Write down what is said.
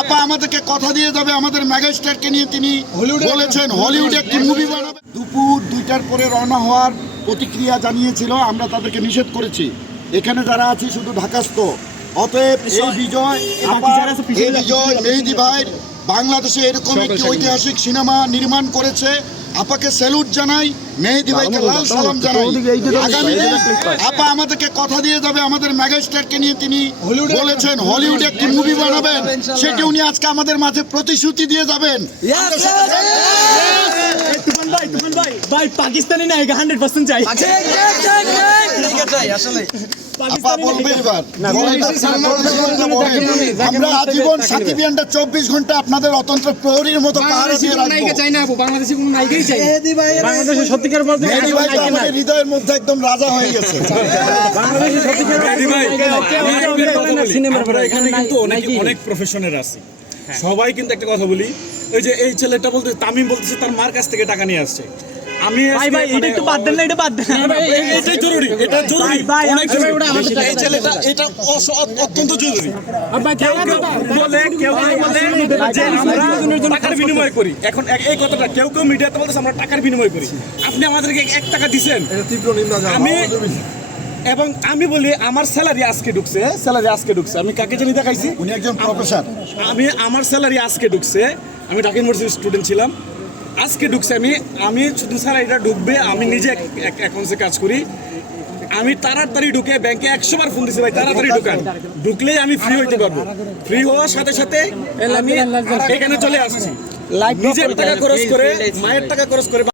আপা আমাদেরকে কথা দিয়ে যাবে আমাদের মেগাস্টারকে নিয়ে তিনি বলেছেন হলিউডে একটি মুভি বানাবে। দুপুর দুইটার পরে রওনা হওয়ার প্রতিক্রিয়া জানিয়েছিল আমরা তাদেরকে নিষেধ করেছি। এখানে যারা আছি শুধু ঢাকাস্থ। অতএব এই বিজয় এই বিজয় মেহেদি ভাই বাংলাদেশে এরকম একটি ঐতিহাসিক সিনেমা নির্মাণ করেছে। আপাকে স্যালুট জানাই মেহেদি ভাইকে লাল সালাম জানাই। আগামীতে আপা আমাদেরকে কথা দিয়ে যাবে আমাদের মেগাস্টারকে নিয়ে তিনি বলেছেন হলিউডে একটি মুভি বানাবেন। সেটি উনি আজকে আমাদের মাঝে প্রতিশ্রুতি দিয়ে যাবেন আমরা সেটা চাই। তুফান ভাই পাকিস্তানি নায়িকা হান্ড্রেড পার্সেন্ট চাই। আপা আমরা আজীবন সাকিবিয়ানটা চব্বিশ ঘণ্টা আপনাদের অতন্ত্র প্রহরীর মতো পাহারা দিয়ে রাখব। চাই বাংলাদেশে কোনো নায়িকাই চাই না। সত্যিকার বলতে মেহেদি ভাই তো আমাদের হৃদয়ের মধ্যে একদম রাজা হয়ে গেছে। বাংলাদেশের সত্যিকার আমরা এখানে কিন্তু অনেক অনেক প্রফেশনের আছি। সবাই কিন্তু একটা কথা বলি ওই যে এই ছেলেটা বলতে তামিম বলতেছে তার মার কাছ থেকে টাকা নিয়ে আসছে। আমি ভাই ভাই এটা একটু বাদ দেন না এটা বাদ দেন। এ- এটাই জরুরি এটা জরুরি। ভাই, অনেক ভাই, এই ছেলেটা এটা অত্যন্ত জরুরি। কেউ কেউ বলে কেউ কেউ বলে যে আমরা টাকার বিনিময় করি। এখন এই কথাটা কেউ কেউ মিডিয়াতে বলতেছে আমরা টাকার বিনিময় করি। আপনি আমাদেরকে এক টাকা দিছেন। আমি এবং আমি বলি আমার স্যালারি আজকে ঢুকছে স্যালারি আজকে ঢুকছে। আমি কাকে জানি দেখাইছি? উনি একজন প্রফেসর আমি আমার স্যালারি আজকে ঢুকছে। আমি ঢাকা ইউনিভার্সিটির স্টুডেন্ট ছিলাম। আজকে ঢুকছে আমি আমি শুধু স্যার এটা ঢুকবে আমি নিজে অ্যাকাউন্টসে কাজ করি। আমি তাড়াতাড়ি ঢুকে ব্যাংকে একশো বার ফোন দিছি ভাই তাড়াতাড়ি ঢুকান। ঢুকলেই আমি ফ্রি হইতে পারব। ফ্রি হওয়ার সাথে সাথে আমি এখানে চলে আসছি। নিজের টাকা খরচ করে মায়ের টাকা খরচ করে